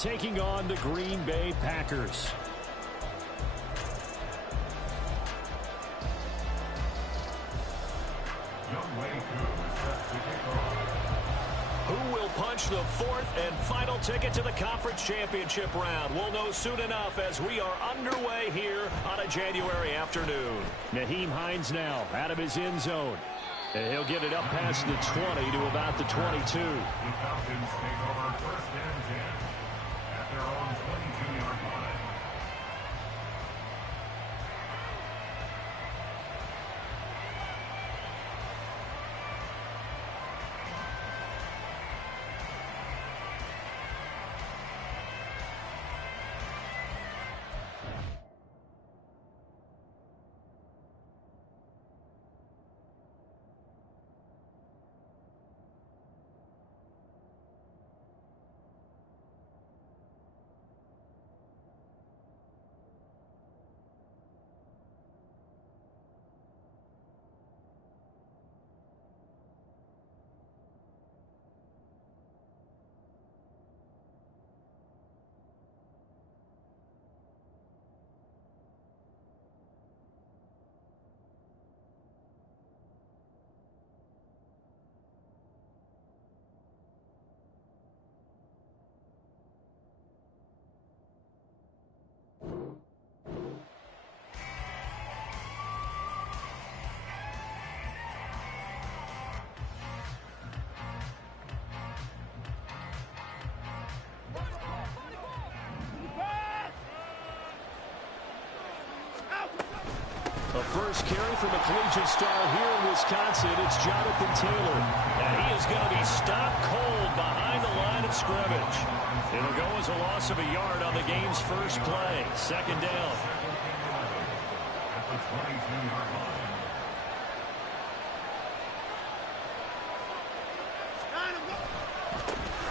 taking on the Green Bay Packers. Who will punch the fourth and final ticket to the conference championship round? We'll know soon enough as we are underway here on a January afternoon. Nyheim Hines now out of his end zone. And he'll get it up past the 20 to about the 22. The Falcons take over first and 10 at their own 22-yard line. The first carry from a collegiate star here in Wisconsin, it's Jonathan Taylor. And he is going to be stopped cold behind the line of scrimmage. It'll go as a loss of a yard on the game's first play. Second down. At the 22-yard line.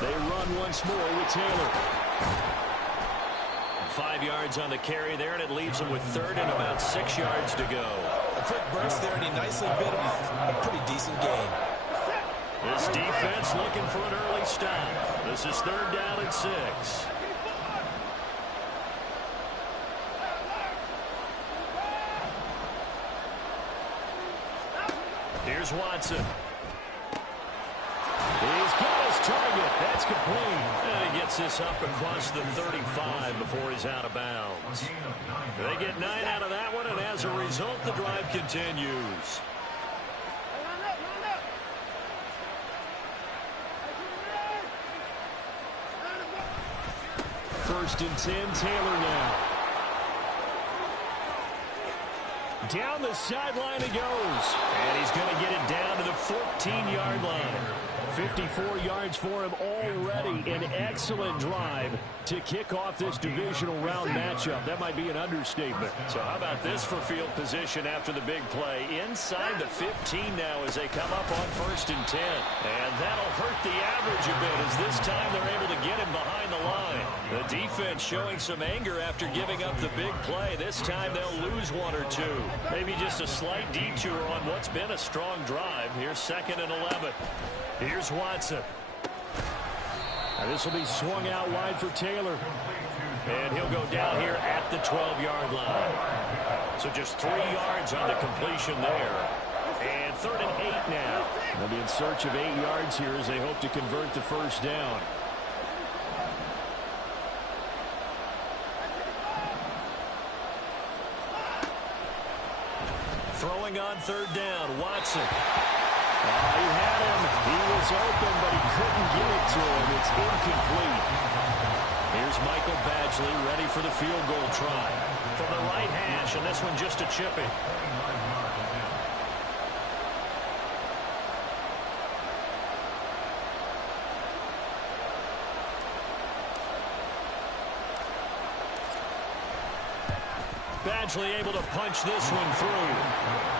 They run once more with Taylor. 5 yards on the carry there, and it leaves them with third and about 6 yards to go. A quick burst there, and he nicely bit off a pretty decent gain. This defense looking for an early stop. This is third down and 6. Here's Watson. He's got his target. That's complete. And he gets this up across the 35 before he's out of bounds. They get 9 out of that one, and as a result, the drive continues. First and 10, Taylor now. Down the sideline he goes. And he's going to get it down to the 14-yard line. 54 yards for him already. An excellent drive to kick off this divisional round matchup. That might be an understatement. So how about this for field position after the big play? Inside the 15 now as they come up on first and 10. And that'll hurt the average a bit as this time they're able to get him behind the line. The defense showing some anger after giving up the big play. This time they'll lose 1 or 2. Maybe just a slight detour on what's been a strong drive. Here's second and 11. Here's Watson. Now this will be swung out wide for Taylor. And he'll go down here at the 12-yard line. So just 3 yards on the completion there. And third and 8 now. They'll be in search of 8 yards here as they hope to convert the first down. Throwing on third down, Watson. He had him. He was open, but he couldn't get it to him. It's incomplete. Here's Michael Badgley ready for the field goal try. From the right hash, and this one just a chipping. Badgley able to punch this one through.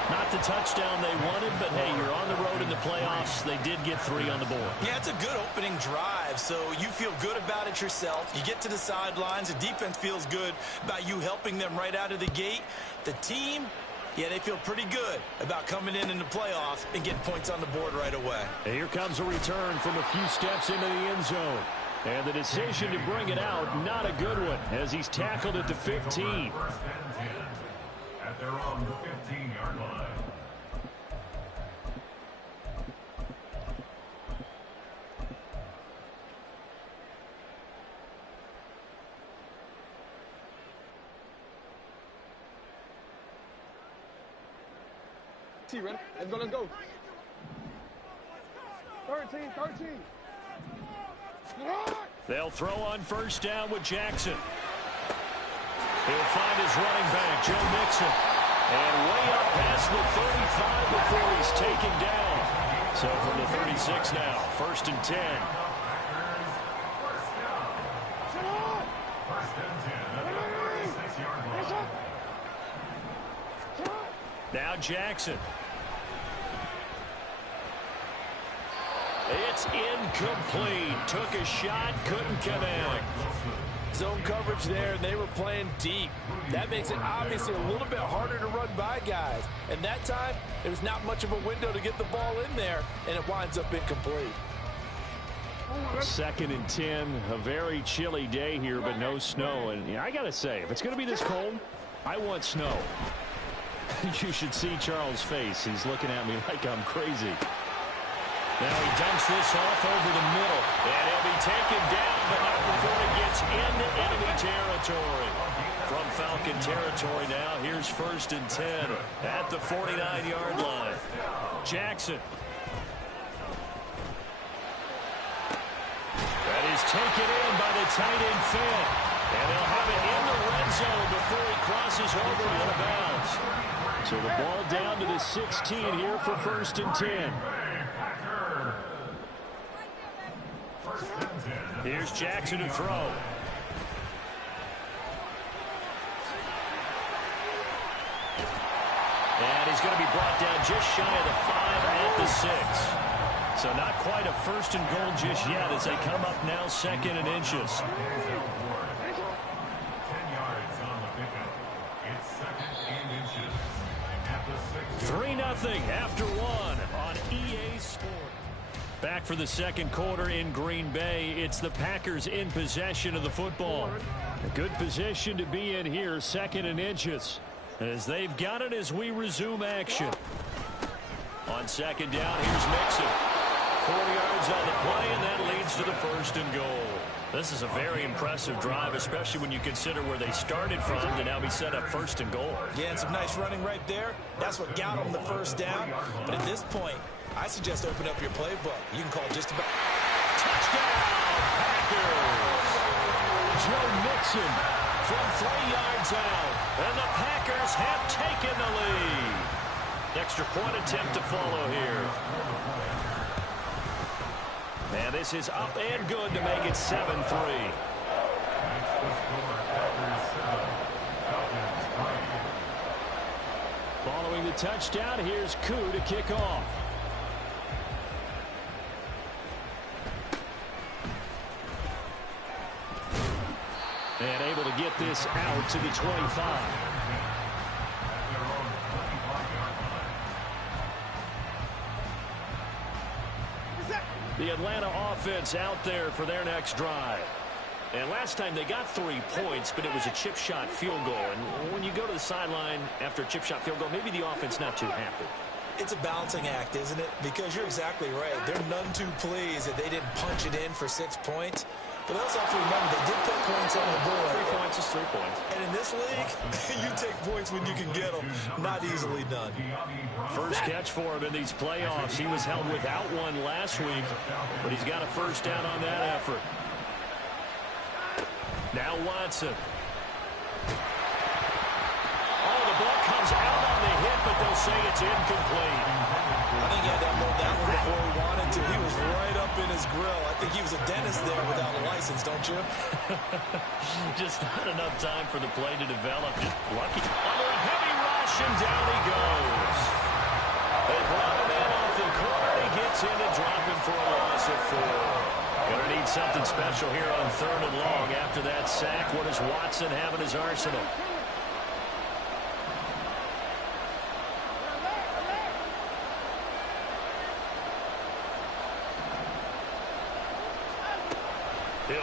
Not the touchdown they wanted, but hey, you're on the road in the playoffs. They did get 3 on the board. Yeah, it's a good opening drive, so you feel good about it yourself. You get to the sidelines. The defense feels good about you helping them right out of the gate. The team, yeah, they feel pretty good about coming in the playoffs and getting points on the board right away. And here comes a return from a few steps into the end zone. And the decision to bring it out, not a good one, as he's tackled at the 15. First and 10 at their own 15-yard line. Ready? Let's go. 13. They'll throw on first down with Jackson. He'll find his running back, Joe Mixon. And way up past the 35 before he's taken down. So from the 36 now, first and 10. First and 10 at the 36-yard line. Now Jackson. It's incomplete. Took a shot, couldn't connect. Zone coverage there, and they were playing deep. That makes it obviously a little bit harder to run by guys. And that time, there was not much of a window to get the ball in there, and it winds up incomplete. Second and 10, a very chilly day here, but no snow. And I got to say, if it's going to be this cold, I want snow. You should see Charles' face. He's looking at me like I'm crazy. Now he dumps this off over the middle. And he'll be taken down, but not before he gets into enemy territory. From Falcon territory now, here's first and 10 at the 49-yard line. Jackson. That is taken in by the tight end Finn. And they'll have it in the red zone before he crosses over out of bounds. So the ball down to the 16 here for first and 10. Here's Jackson to throw. And he's going to be brought down just shy of the 5 at the 6. So not quite a first and goal just yet as they come up now second and inches. 10 yards on the pickup. It's second and inches at the 6. 3-0 after one on EA Sports. Back for the second quarter in Green Bay. It's the Packers in possession of the football. A good position to be in here, second and inches, as they've got it as we resume action. On second down, here's Mixon. 4 yards on the play, and that leads to the first and goal. This is a very impressive drive, especially when you consider where they started from to now be set up first and goal. Yeah, and some nice running right there. That's what got them the first down. But at this point, I suggest open up your playbook. You can call just about. Touchdown, Packers! Joe Mixon from 3 yards out. And the Packers have taken the lead. Extra point attempt to follow here. And this is up and good to make it 7-3. Following the touchdown, here's Koo to kick off. And able to get this out to the 25. The Atlanta offense out there for their next drive. And last time they got 3 points, but it was a chip shot field goal. And when you go to the sideline after a chip shot field goal, maybe the offense not too happy. It's a balancing act, isn't it? Because you're exactly right. They're none too pleased that they didn't punch it in for 6 points. But they also have to remember they did put points on the board. 3 points is 3 points. And in this league, you take points when you can get them. Not easily done. First catch for him in these playoffs. He was held without one last week, but he's got a first down on that effort. Now Watson. Oh, the ball comes out on the hit, but they'll say it's incomplete. I think he had to unload that one before he wanted to. He was right up in his grill. I think he was a dentist there without a license, don't you? Just not enough time for the play to develop. Lucky. Under a heavy rush, and down he goes. They brought him in off the corner. He gets in and drop him for a loss of 4. Gonna need something special here on 3rd and long after that sack. What does Watson have in his arsenal? He'll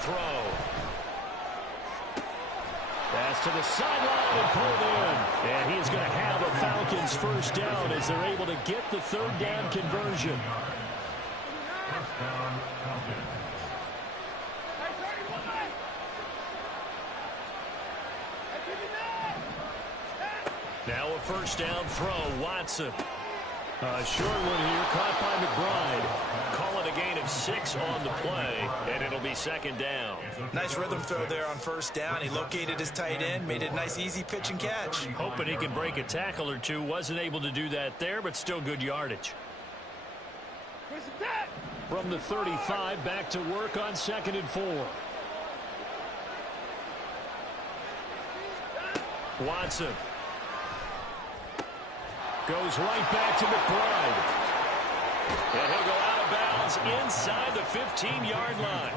throw. Pass to the sideline and pulled in. And he's going to have a Falcons first down as they're able to get the third down conversion. First down, Falcons. Now a first down throw, Watson. Short one here, caught by McBride. Call it a gain of 6 on the play, and it'll be second down. Nice rhythm throw there on first down. He located his tight end, made it a nice easy pitch and catch. Hoping he can break a tackle or two. Wasn't able to do that there, but still good yardage. From the 35, back to work on 2nd and 4. Watson. Goes right back to McBride. And he'll go out of bounds inside the 15-yard line.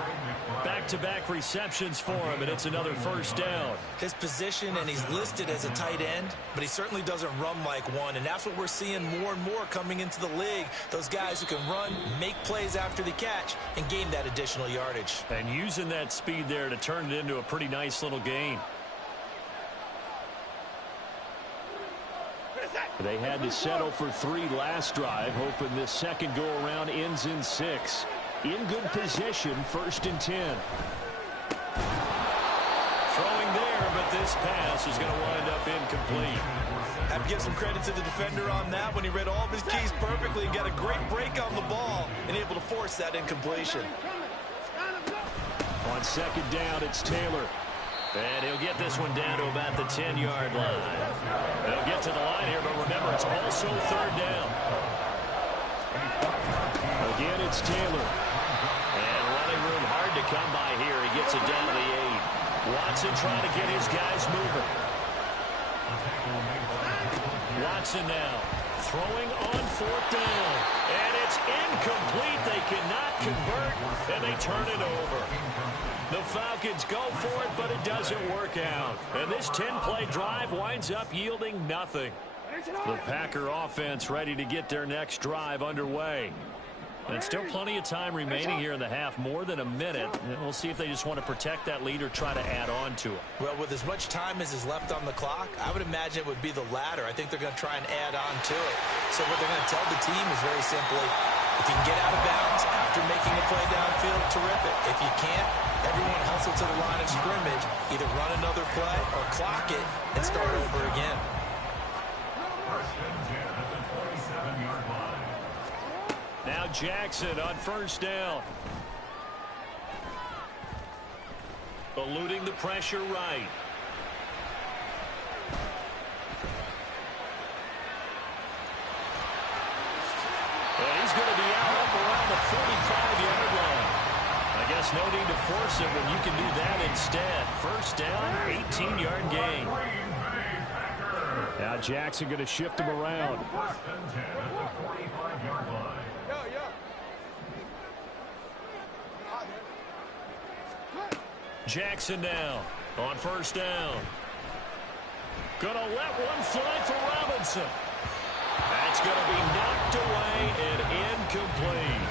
Back-to-back receptions for him, and it's another first down. His position, and he's listed as a tight end, but he certainly doesn't run like one, and that's what we're seeing more and more coming into the league. Those guys who can run, make plays after the catch, and gain that additional yardage. And using that speed there to turn it into a pretty nice little gain. They had to settle for 3 last drive, hoping this second go-around ends in 6. In good position, 1st and 10. Throwing there, but this pass is going to wind up incomplete. Have to give some credit to the defender on that when he read all of his keys perfectly and got a great break on the ball and able to force that incompletion. On 2nd down, it's Taylor. And he'll get this one down to about the 10-yard line. They'll get to the line here, but remember, it's also 3rd down. Again, it's Taylor. And running room hard to come by here. He gets it down to the 8. Watson trying to get his guys moving. Watson now throwing on 4th down. And it's incomplete. They cannot convert, and they turn it over. The Falcons go for it, but it doesn't work out. And this 10-play drive winds up yielding nothing. The Packer offense ready to get their next drive underway. And still plenty of time remaining here in the half, more than a minute. And we'll see if they just want to protect that lead or try to add on to it. Well, with as much time as is left on the clock, I would imagine it would be the latter. I think they're going to try and add on to it. So what they're going to tell the team is very simply, if you can get out of bounds after making a play downfield, terrific. If you can't, everyone hustle to the line of scrimmage, either run another play or clock it and start over again. First and 10 at the 27-yard line. Now Jackson on 1st down. Eluding the pressure right. And he's going to be out up around the 45-yard line. I guess no need to force it when you can do that instead. 1st down, 18-yard gain. Now Jackson going to shift him around. First and 10 at the 45-yard line. Jackson now on 1st down. Gonna let one fly for Robinson. That's gonna be knocked away and incomplete.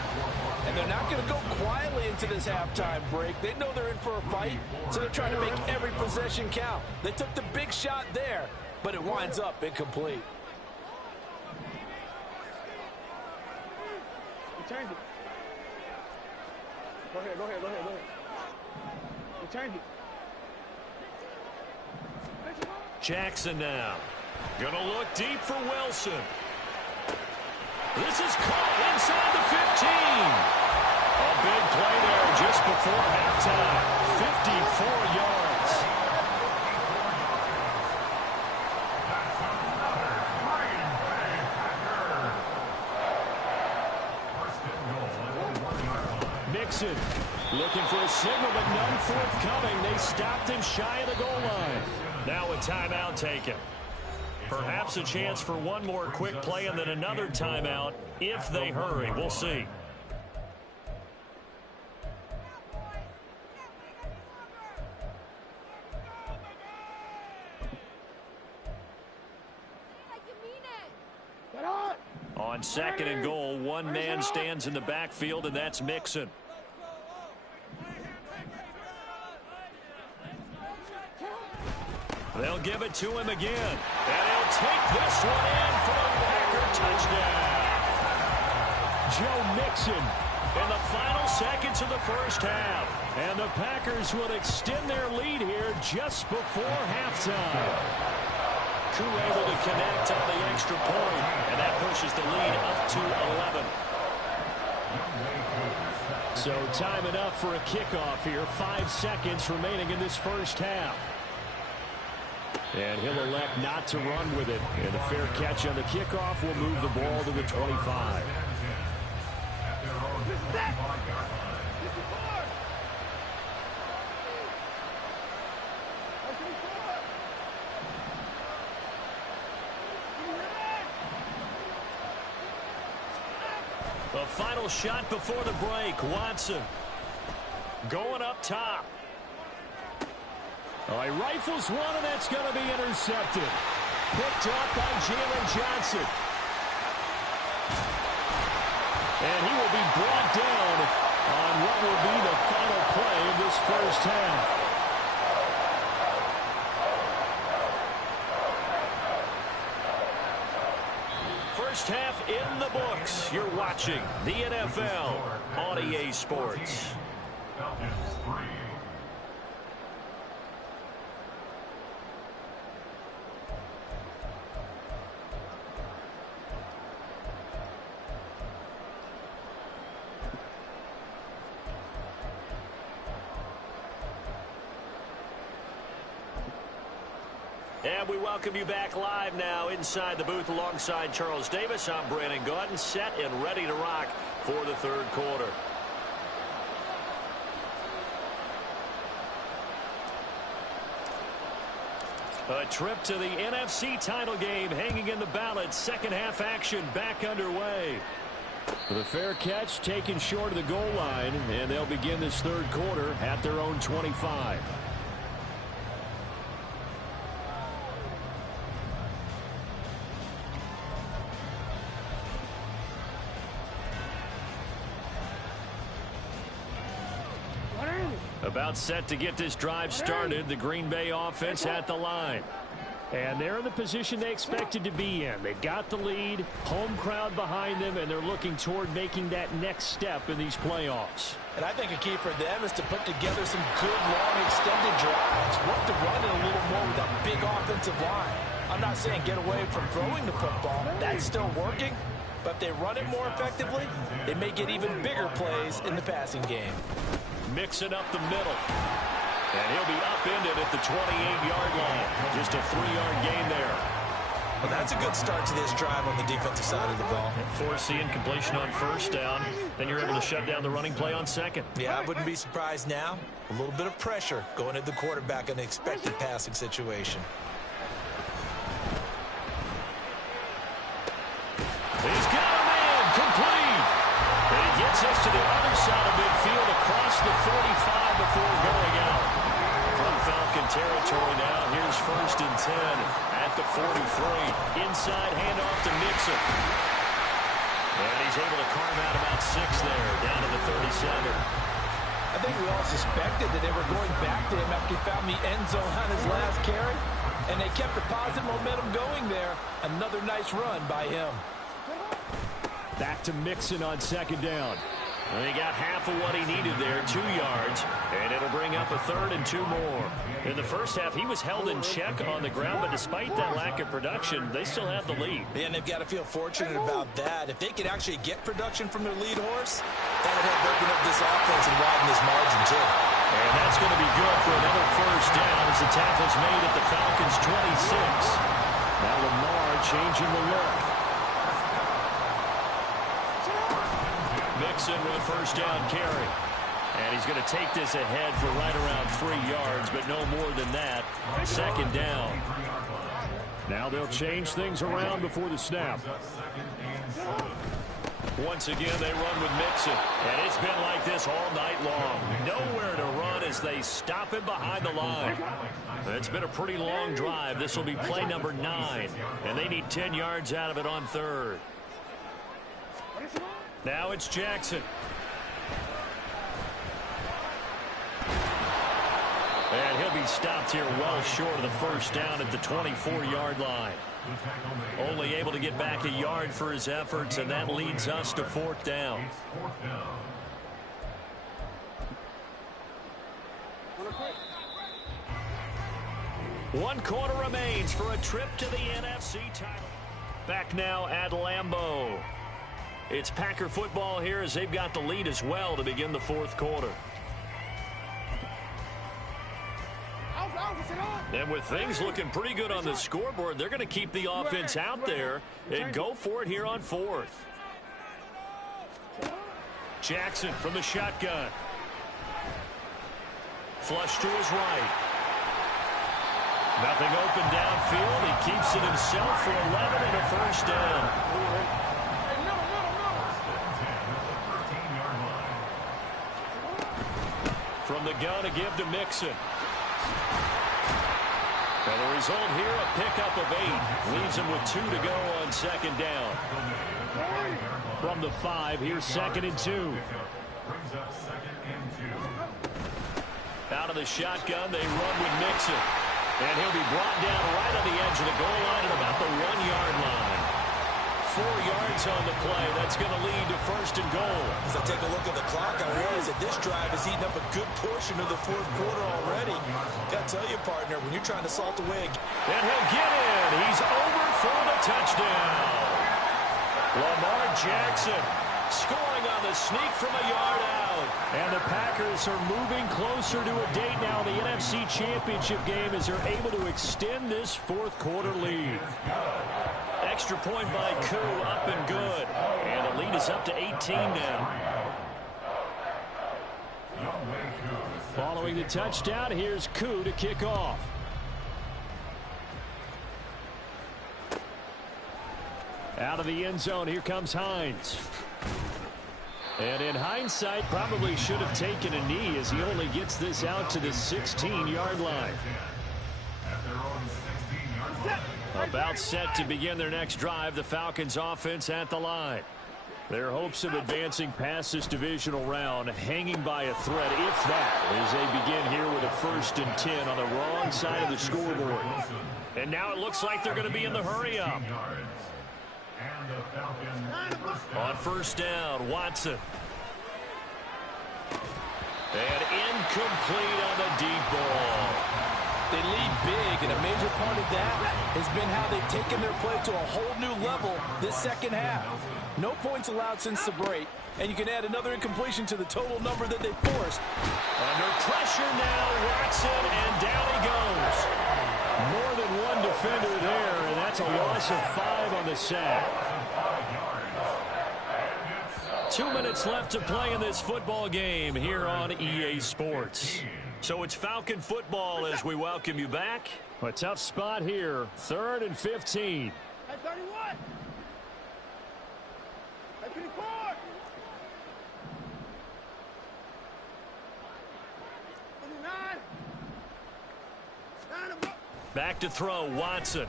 And they're not going to go quietly into this halftime break. They know they're in for a fight, so they're trying to make every possession count. They took the big shot there, but it winds up incomplete. Change it. Go ahead. Change it. Jackson now. Gonna look deep for Wilson. This is caught inside the 15. A big play there just before halftime. 54 yards. Mixon looking for a signal, but none forthcoming. They stopped him shy of the goal line. Now a timeout taken. Perhaps a chance for one more quick play and then another timeout if they hurry. We'll see. On 2nd and goal, one man stands in the backfield, and that's Mixon. They'll give it to him again. And he'll take this one in for a Packer touchdown. Joe Mixon in the final seconds of the first half. And the Packers would extend their lead here just before halftime. Koo able to connect on the extra point, and that pushes the lead up to 11. So time enough for a kickoff here. 5 seconds remaining in this first half. And he'll elect not to run with it. And a fair catch on the kickoff will move the ball to the 25. The final shot before the break. Watson going up top. He rifles one, and that's going to be intercepted. Picked up by Jalen Johnson. And he will be brought down on what will be the final play of this first half. First half in the books. You're watching the NFL on EA Sports. Falcons 3. And we welcome you back live now inside the booth alongside Charles Davis. I'm Brandon Gaudin, set and ready to rock for the third quarter. A trip to the NFC title game hanging in the balance. Second half action back underway. The fair catch taken short of the goal line, and they'll begin this third quarter at their own 25. About set to get this drive started. The Green Bay offense at the line. And they're in the position they expected to be in. They've got the lead, home crowd behind them, and they're looking toward making that next step in these playoffs. And I think a key for them is to put together some good, long, extended drives. Work the run a little more with that big offensive line. I'm not saying get away from throwing the football. That's still working. But if they run it more effectively, they may get even bigger plays in the passing game. Mixing up the middle. And he'll be upended at the 28-yard line. Just a 3-yard gain there. Well, that's a good start to this drive on the defensive side of the ball. Forcing completion on first down. Then you're able to shut down the running play on second. Yeah, I wouldn't be surprised now. A little bit of pressure going at the quarterback in an expected passing situation. He's got a man complete. And he gets us to the other side of midfield across the 45 before going out. From Falcon territory now. Here's 1st and 10 at the 43. Inside handoff to Mixon. And he's able to carve out about 6 there, down to the 37. I think we all suspected that they were going back to him after he found the end zone on his last carry. And they kept the positive momentum going there. Another nice run by him. Back to Mixon on second down. And he got half of what he needed there, 2 yards, and it'll bring up a 3rd and 2 more. In the first half, he was held in check on the ground, but despite that lack of production, they still have the lead. Yeah, and they've got to feel fortunate about that. If they could actually get production from their lead horse, that would help open up this offense and widen this margin, too. And that's going to be good for another first down as the tackle's made at the Falcons' 26. Now Lamar changing the look. Mixon with first down carry. And he's going to take this ahead for right around 3 yards, but no more than that. Second down. Now they'll change things around before the snap. Once again, they run with Mixon. And it's been like this all night long. Nowhere to run as they stop him behind the line. It's been a pretty long drive. This will be play number 9. And they need 10 yards out of it on 3rd. Now it's Jackson. And he'll be stopped here well short of the first down at the 24-yard line. Only able to get back a yard for his efforts, and that leads us to fourth down. One quarter remains for a trip to the NFC title. Back now at Lambeau. It's Packer football here as they've got the lead as well to begin the fourth quarter. And with things looking pretty good on the scoreboard, they're going to keep the offense out there and go for it here on fourth. Jackson from the shotgun. Flush to his right. Nothing open downfield. He keeps it himself for 11 and a first down. From the gun, a give to Mixon. And the result here, a pickup of 8. Leaves him with 2 to go on second down. From the 5, here's second and 2. Out of the shotgun, they run with Mixon. And he'll be brought down right on the edge of the goal line at about the 1-yard line. 4 yards on the play. That's going to lead to first and goal. As I take a look at the clock, I realize that this drive has eaten up a good portion of the fourth quarter already. Got to tell you, partner, when you're trying to salt away. And he'll get in. He's over for the touchdown. Lamar Jackson scoring on the sneak from a yard out. And the Packers are moving closer to a date now in the NFC Championship game as they're able to extend this fourth quarter lead. Extra point by Koo, up and good. And the lead is up to 18 now. Following the touchdown, here's Koo to kick off. Out of the end zone, here comes Hines. And in hindsight, probably should have taken a knee as he only gets this out to the 16-yard line. About set to begin their next drive, the Falcons offense at the line. Their hopes of advancing past this divisional round hanging by a thread, if that, as they begin here with a 1st and 10 on the wrong side of the scoreboard. And now it looks like they're going to be in the hurry-up. On first down, Watson. And incomplete on the deep ball. They lead big, and a major part of that has been how they've taken their play to a whole new level this second half. No points allowed since the break, and you can add another incompletion to the total number that they forced. Under pressure now, Watson, and down he goes. More than one defender there, and that's a loss of 5 on the sack. 2 minutes left to play in this football game here on EA Sports. So it's Falcon football as we welcome you back. A tough spot here, 3rd and 15. Hey, 31. Hey, 54. Back to throw, Watson.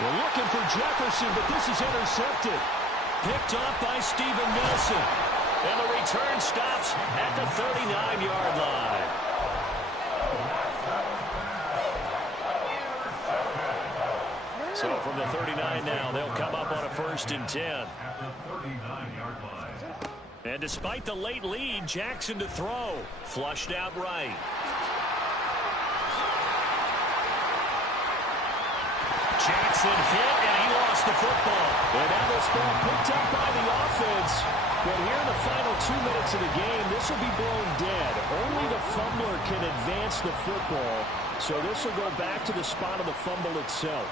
We're looking for Jefferson, but this is intercepted. Picked off by Steven Nelson. And the return stops at the 39-yard line. So from the 39 now, they'll come up on a 1st and 10. And despite the late lead, Jackson to throw. Flushed out right. Jackson hit, and he lost the football. And now this ball picked up by the offense. But here in the final 2 minutes of the game, this will be blown dead. Only the fumbler can advance the football. So this will go back to the spot of the fumble itself.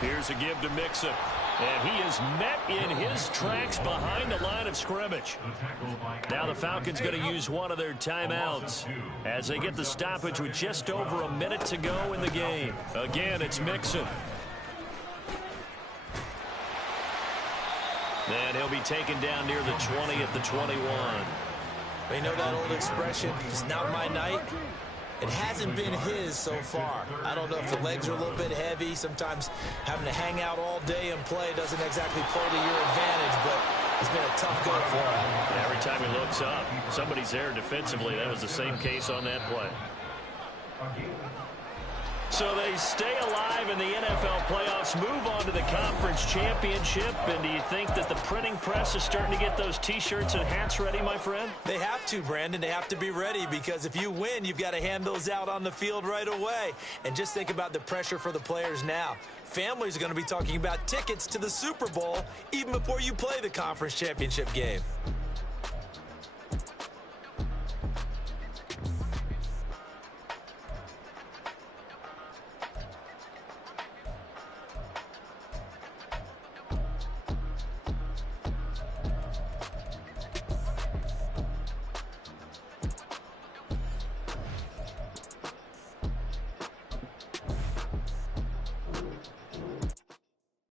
Here's a give to Mixon. And he is met in his tracks behind the line of scrimmage. Now the Falcons going to use one of their timeouts as they get the stoppage with just over a minute to go in the game. Again, it's Mixon. And he'll be taken down near the 20 at the 21. You know that old expression, it's not my night? It hasn't been his so far. I don't know if the legs are a little bit heavy. Sometimes having to hang out all day and play doesn't exactly play to your advantage, but It's been a tough go for him. Every time he looks up, somebody's there defensively. That was the same case on that play. So they stay alive in the NFL playoffs, move on to the conference championship. And do you think that the printing press is starting to get those T-shirts and hats ready, my friend? They have to, Brandon. They have to be ready because if you win, you've got to hand those out on the field right away. And just think about the pressure for the players now. Families are going to be talking about tickets to the Super Bowl even before you play the conference championship game.